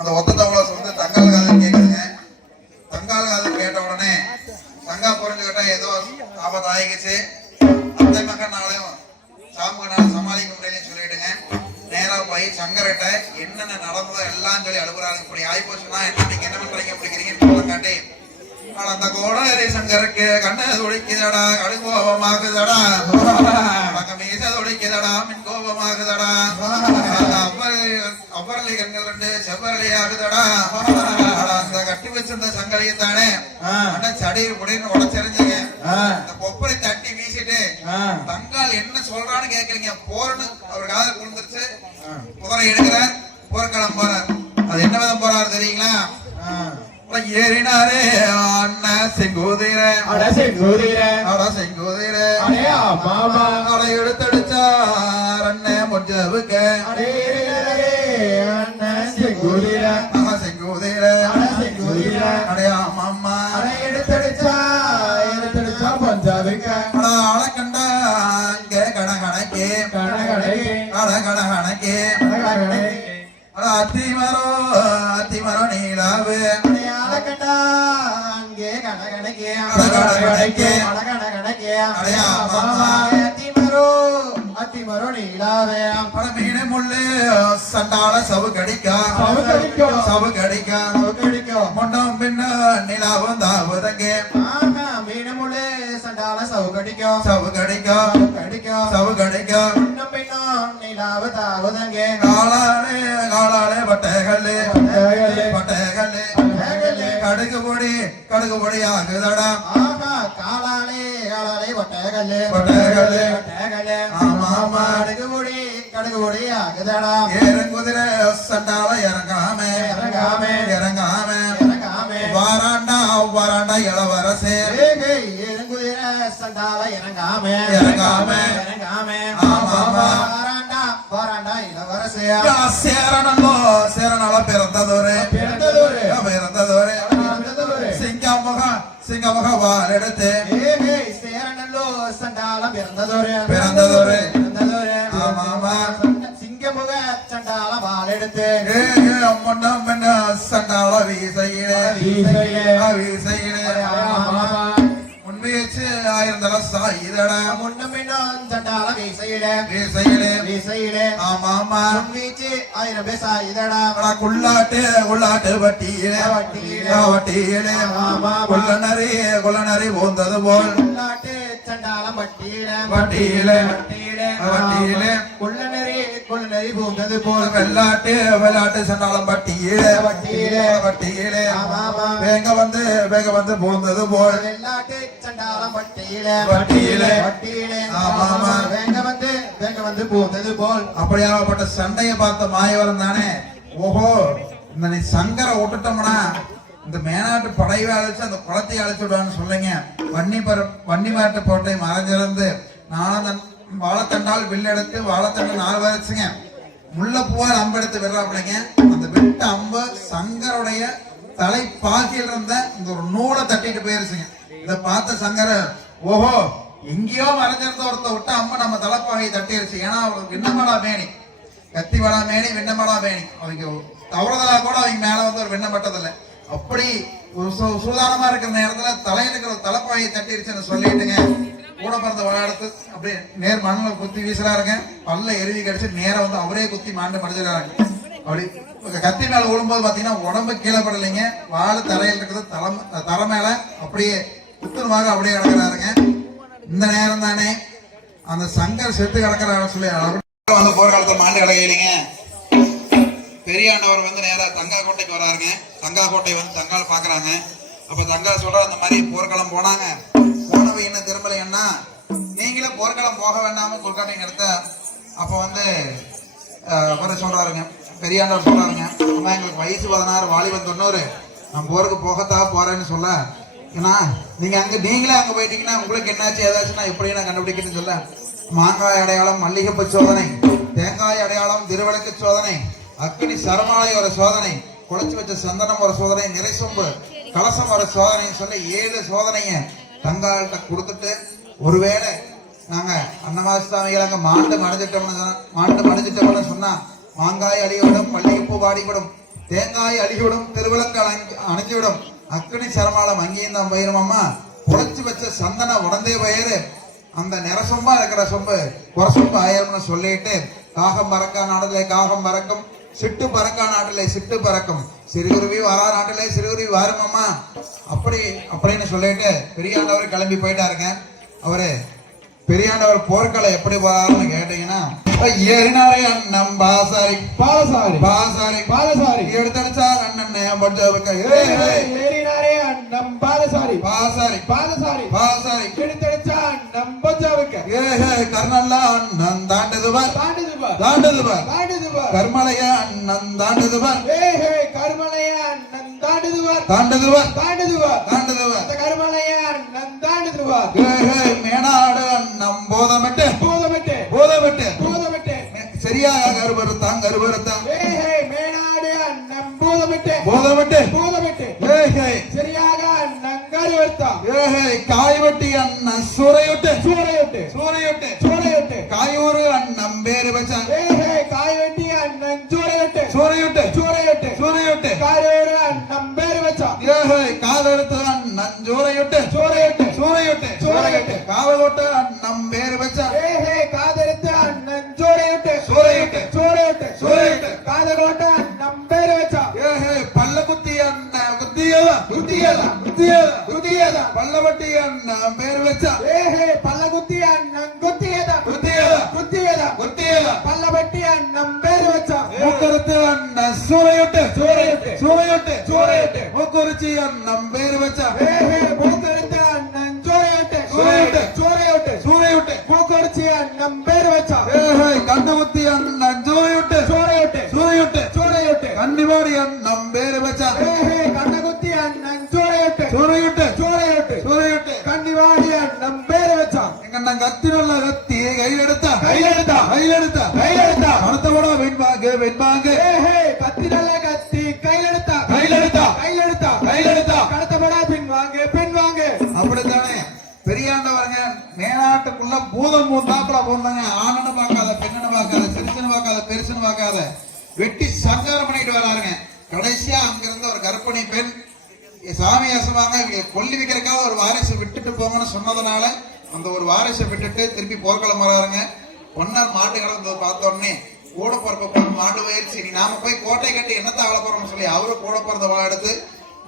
அந்த ஒத்த தவளை வந்து தங்கால் காதல் கேக்குதுங்க. தங்கால் காதல் கேட்ட உடனே தங்கா புரிஞ்சுக்கிட்டா ஏதோ ஆபத்து ஆகிக்குச்சு, அத்தை மகனாலையும் சாமுகனால சமாளிக்க முடியலன்னு சொல்லிடுங்க. நேரா போய் சங்கர்கிட்ட என்னென்ன நடந்ததோ எல்லாம் சொல்லி அழுகுறாரு. இப்படி ஆகி போச்சுன்னா என்ன, நீங்க என்ன பண்றீங்க அப்படிங்கிறீங்கன்னு காட்டி அந்த கோடாரி சங்கருக்கு கண்ண துடிக்குதடா, கடுங்கோபமாகுதடா, மீச துடிக்குதடா, மின் கோபமாகுதடா, அவ்வரளி கண்கள் ரெண்டு செவ்வரளி ஆகுதடா. அந்த கட்டி வச்சிருந்த சங்கரையத்தானே சடீர் புடின்னு உடச்செறிஞ்சுங்க. இந்த கொப்பரை தட்டி வீசிட்டு தங்கால் என்ன சொல்றான்னு கேக்குறீங்க. போர்னு அவர் காதல் விழுந்துருச்சு. குதிரை எடுக்கிறார், போர்க்களம் போறார். அது என்ன விதம் போறாரு தெரியுங்களா? ஏறினாரே அண்ணன் செங்கோதிர, அட செங்கோதிர, அட செங்கோதிர, அட எடுத்தடிச்சார் அண்ணன் முஞ்சவுக்க, அண்ணன் செங்கோதிர, அட செங்கோதிர, அட செங்கோதிர, அடையா மாமா, அட எடுத்தடிச்சா பஞ்சாவுக்க, அட அழக்கண்டா அங்க கடகணக்கே, கடகணக்கே, கடகணக்கே, அட அத்திமரோ அத்திமரோ நீலாவு, சண்டால சவு கடிக்கா, சவு கடிக்கா, முன்னும் பின்ன நிலாவும் தாவுதங்க, மீனமுள்ளே சண்டால சவு கடிக்கும், சவு கடிக்கும், கடிக்கும், சவு கடிக்கும், முன்னும் பின்னும் நிலாவு தாவுதங்க, காலாலே காலாலே பட்டைகளே, பட்டைகளே, கடுகு பொடி கடுகு பொடி ஆகுதடா, காலாலே காலாலே ஒட்டகல்லே, ஒட்டகல்லே, ஒட்டகல்லே, ஆமா ஆமா, கடுகு பொடி ஆகுதடா. ஏறுங்குதிரை சண்டால இறங்காம, இறங்காம, இறங்காம, இறங்காம, வாராண்டா வாராண்டா இளவரசே, ஏறுங்குதிரை சண்டால இறங்காம, இறங்காம, இறங்காம, ஆமா ஆமா, வாராண்டா வாராண்டா இளவரசே, சேரணனோ சேரணால பிறந்ததோரே, பிறந்ததோரே, பிறந்ததோரே, சிங்கமுக வாரெடுத்து, சேரணல்லோ சண்டால பிறந்ததோரே, பிறந்ததோரே, பிறந்ததோரே, ஆமா ஆமா, சிங்கமுக சண்டால வாரெடுத்து, முன்னும் பின்ன சண்டால வீசையிலே, வீசையிலே, வீசையிலே, ஆமா முன்வீச்சு ஆயிருந்தல சாயிதடா, முன்னும் பின்னும் சண்டால வீசையிலே, வீசையிலே, வீசையிலே, ஆமா ஆமா, முன்வீச்சு ஆயிரம் சாயிதடா, குள்ளாட்டு குள்ளாட்டு வட்டியிலே, வட்டியிலே, வட்டியிலே, ஆமா, குள்ளநரி குள்ளநரி போந்தது போல், குள்ளாட்டு சண்டாலம் வட்டியிலே, வட்டியிலே, வட்டியிலே, வட்டியிலே, குள்ளநரி குள்ளநரி போந்தது போல், வெள்ளாட்டு வெள்ளாட்டு சண்டாலம் வட்டியிலே, வட்டியிலே, வட்டியிலே, ஆமா ஆமா, வேங்க வந்து போந்தது போல், வெள்ளாட்டு சண்டாலம் வட்டியிலே, வட்டியிலே, வட்டியிலே, ஆமா ஆமா, வேங்க வந்து போந்தது போல். அப்படியாகப்பட்ட சண்டையை பார்த்த மாயவரம் தானே, ஓஹோ இந்த நீ சங்கரை விட்டுட்டோம்னா இந்த மேனாட்டு படையை அழைச்சு அந்த குளத்தை அழைச்சு விடுவான்னு சொல்லுங்க. வன்னி மாட்டு போட்டை மறைஞ்சிருந்து நானும் வாழைத்தண்டால் வில்லெடுத்து வாழைத்தண்டை 4 வரைச்சுங்க, முல்லைப்பூவால் அம்பெடுத்து விடுறாப்பிள்ளைங்க. அந்த விட்ட அம்பு சங்கருடைய தலை பாகியில் இருந்த இந்த ஒரு நூலை தட்டிட்டு போயிருச்சுங்க. இதை பார்த்த சங்கர ஓஹோ எங்கேயோ மறைஞ்சிருந்த ஒருத்த விட்ட அம்மா நம்ம தலைப்பாகையை தட்டிருச்சு. ஏன்னா அவங்களுக்கு விண்ணமலா மேனி, கத்திவளா மேனி, விண்ணமலா மேனி, அவங்க தவறுதலா கூட அவங்க மேல வந்து ஒரு விண்ணம் பட்டதில்லை. அப்படி ஒரு சூதானமா இருக்கிற நேரத்துல தலையில இருக்கிற தலைப்பாகையை தட்டிருச்சுன்னு சொல்லிட்டுங்க, கூட பிறந்த விளையாடுத்து அப்படியே நேர் மண்ணில் குத்தி வீசுறாருங்க. பல்ல எருவி கடிச்சு நேரம் வந்து அவரே குத்தி மாண்டு மடிச்சிடறாங்க. அப்படி கத்தி மேல விழும்போது பாத்தீங்கன்னா உடம்பு கீழே படலைங்க, வாழை தரையில் இருக்கிறது தர மேல அப்படியே புத்துருமாக அப்படியே கிடக்குறாருங்க. இந்த நேரம் தானே அந்த சங்கர் செத்து கிடக்கிறாரு சொல்லி வந்து போர்க்காலத்தில் மாண்டு கிடக்கலைங்க. பெரியாண்டவர் வந்து நேரா தங்கா கோட்டைக்கு வராருங்க. தங்கா கோட்டை வந்து தங்கால் பாக்குறாங்க. அப்ப தங்கா சொல்ற அந்த மாதிரி போர்க்களம் போனாங்க, போனவை என்ன திரும்பலைன்னா நீங்களே போர்க்களம் போக வேண்டாம கொல்கட்டை நிறுத்த. அப்ப வந்து அவர் சொல்றாருங்க, பெரியாண்டவர் சொல்றாருங்க, அம்மா எங்களுக்கு வயசு 16, வாலிபன் 90, நான் போருக்கு போகத்தான் போறேன்னு சொல்ல, ஏன்னா நீங்களே அங்க போயிட்டீங்கன்னா உங்களுக்கு என்னாச்சு ஏதாச்சுன்னா எப்படி நான் கண்டுபிடிக்கணும்னு சொல்ல, மாங்காய் அடையாளம் மல்லிகைப்பூ சோதனை, தேங்காய் அடையாளம் திருவிளக்கு சோதனை, அக்கினி சரமாலை ஒரு சோதனை, குழைச்சு வச்ச சந்தனம் ஒரு சோதனை, நிறைசொம்பு கலசம் ஒரு சோதனை சொல்லி 7 சோதனைய தங்கால்கிட்ட கொடுத்துட்டு, ஒருவேளை நாங்க அன்னமாசாமிகள் அங்க மாண்டு மடிஞ்சிட்டோம்னு சொன்னா மாங்காய் அடியோடும் மல்லிகைப்பூ வாடிவிடும், தேங்காய் அழுகிவிடும், திருவிளக்கு அணைஞ்சுவிடும், அக்னி சரமாலம் அங்கேயும் தான் பயிரமாமா. புழைச்சு வச்ச சந்தன உடந்தே பயிரு, அந்த நிறசொம்பா இருக்கிற சொம்பு குறசொம்பு ஆயிரம்னு சொல்லிட்டு, காகம் பறக்கா நாட்டிலே காகம் பறக்கும், சிட்டு பறக்கா நாட்டிலே சிட்டு பறக்கும், சிறுகுருவி வரா நாட்டிலே சிறுகுருவி வாருமாமா. அப்படின்னு சொல்லிட்டு பெரியாண்டவர் கிளம்பி போயிட்டாருங்க. அவரு பெரியாண்டவர் போர்க்களை எப்படி போறாருன்னு கேட்டீங்கன்னா, ஏறினாரே அண்ணன் பாசாரி பாலசாரி பாசாரி பாலசாரி எடுத்தடிச்சார் அண்ணன் ஏறினாரே அண்ணன் பாலசாரி பாசாரி பாலசாரி பாசாரி எடுத்தடிச்சா அண்ணன் பஞ்சாவுக்கு கர்ணல்லா அண்ணன் தாண்டுதுவார் தாண்டுதுவா தாண்டுதுவார் தாண்டுதுவா கர்மலைய அண்ணன் தாண்டுதுவார் கர்மலைய அண்ணன் தாண்டுதுவார் தாண்டுதுவார் தாண்டுதுவா தாண்டுதுவார் கர்மலைய அண்ணன் தாண்டுதுவா மேனாடு அண்ணன் போதமிட்டு போதமிட்டு போதமிட்டு போதமிட்டு சரியாக கருபருத்தான் கருபருத்தான் மேனாடு அண்ணன் போதமிட்டு போதமிட்டு போதமிட்டு சரியாக அண்ணன் கருவர்த்தா காய் வெட்டி அண்ணன் சூறையுட்டு சூறையுட்டு சூறையுட்டு சூறையுட்டு காயூரு அண்ணன் பேரு வச்சான் காய் வெட்டி அண்ணன் சூறையுட்டு சூறையுட்டு சூறையுட்டு சூறையுட்டு காயூரு அண்ணன் பேரு வச்சா காதெடுத்து அண்ணன் சூறையுட்டு சூறையுட்டு சூறையுட்டு சூறையுட்டு காவலோட்டு அண்ணன் பேரு வச்சான் காதெடுத்து அண்ணன் சூறையுட்டு சூறையுட்டு சூறையுட்டு சூறையுட்டு காதலோட்டு அண்ணன் பேரு வச்சா பல்ல குத்தி அண்ணன் குத்தியதா குத்தியதா குத்தியதா குத்தியதா பல்லவட்டி அண்ணன் பேரு வச்சா பல்ல குத்தி அண்ணன் குத்தியதா குத்தியதா குத்தியதா குத்தியதா பல்லவட்டி அண்ணன் பேரு வச்சா மூக்கறுத்து அண்ணன் சூறையுட்டு சூறையுட்டு சூறையுட்டு சூறையுட்டு மூக்குறிச்சி அண்ணன் பேரு வச்சா மூக்கறுத்து அண்ணன் சூறையுட்டு சூறையுட்டு சூறையுட்டு சூறையுட்டு மூக்கறுச்சி அண்ணன் பேரு வச்சா கண்டு குத்தி அண்ணன் சூறையுட்டு சூறையுட்டு சூறையுட்டு சூறையுட்டு கண்டிவாடி அண்ணன் பேரு வச்சா கண்ணகுத்தி அண்ணன் சூறையுட்டு சூறையுட்டு சூறையுட்டு சூறையுட்டு கண்டிவாடி அண்ணன் பேரு வச்சா எங்க கத்தினுள்ள கத்தி கையிலெடுத்தா கையிலெடுத்தா கையிலெடுத்தா கையிலெடுத்தா அடுத்தவட வெண்பாங்க வெண்பாங்க கத்தி நல்ல கத்தி கையிலெடுத்தா கையிலெடுத்தா கையிலெடுத்தா கையிலெடுத்தா கடத்தப்படா பின் வாங்க அப்படித்தானே பெரியாண்டவருங்க மேலாட்டுக்குள்ள பூதம் பூந்தாப்புல போந்தாங்க. ஆணன்னு பார்க்காத, பெண்ணன்னு பார்க்காத, சிறுசன்னு பார்க்காத, பெருசுன்னு பார்க்காத, வெட்டி சங்காரம் பண்ணிட்டு வராருங்க. கடைசியா அங்கிருந்த ஒரு கர்ப்பிணி பெண் சாமி அசுவாங்க கொல்லி வைக்கிறதுக்காக ஒரு வாரிசு விட்டுட்டு போங்கன்னு சொன்னதுனால அந்த ஒரு வாரிசை விட்டுட்டு திருப்பி போர்க்களம் வராருங்க. பொன்னார் மாட்டு கிடந்ததை பார்த்த உடனே கூட பிறப்ப மாட்டு பயிற்சி, நீ நாம போய் கோட்டை கட்டி என்னத்தை ஆள போறோம்னு சொல்லி அவரு கூட பிறந்த வாழை எடுத்து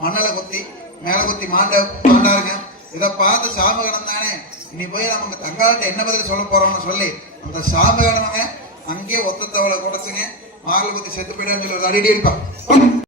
மண்ணல குத்தி மேல குத்தி மாண்டாருங்க. இதை பார்த்து சாமகனம் தானே, இனி போய் நமக்கு தங்காட்ட என்ன பதில் சொல்ல போறோம்னு சொல்லி அந்த சாமகனவங்க அங்கேயே ஒத்த தவளை குடைச்சுங்க, மார்ல குத்தி செத்து போயிடான்னு சொல்லி ஒரு அடிடி இருப்பான்.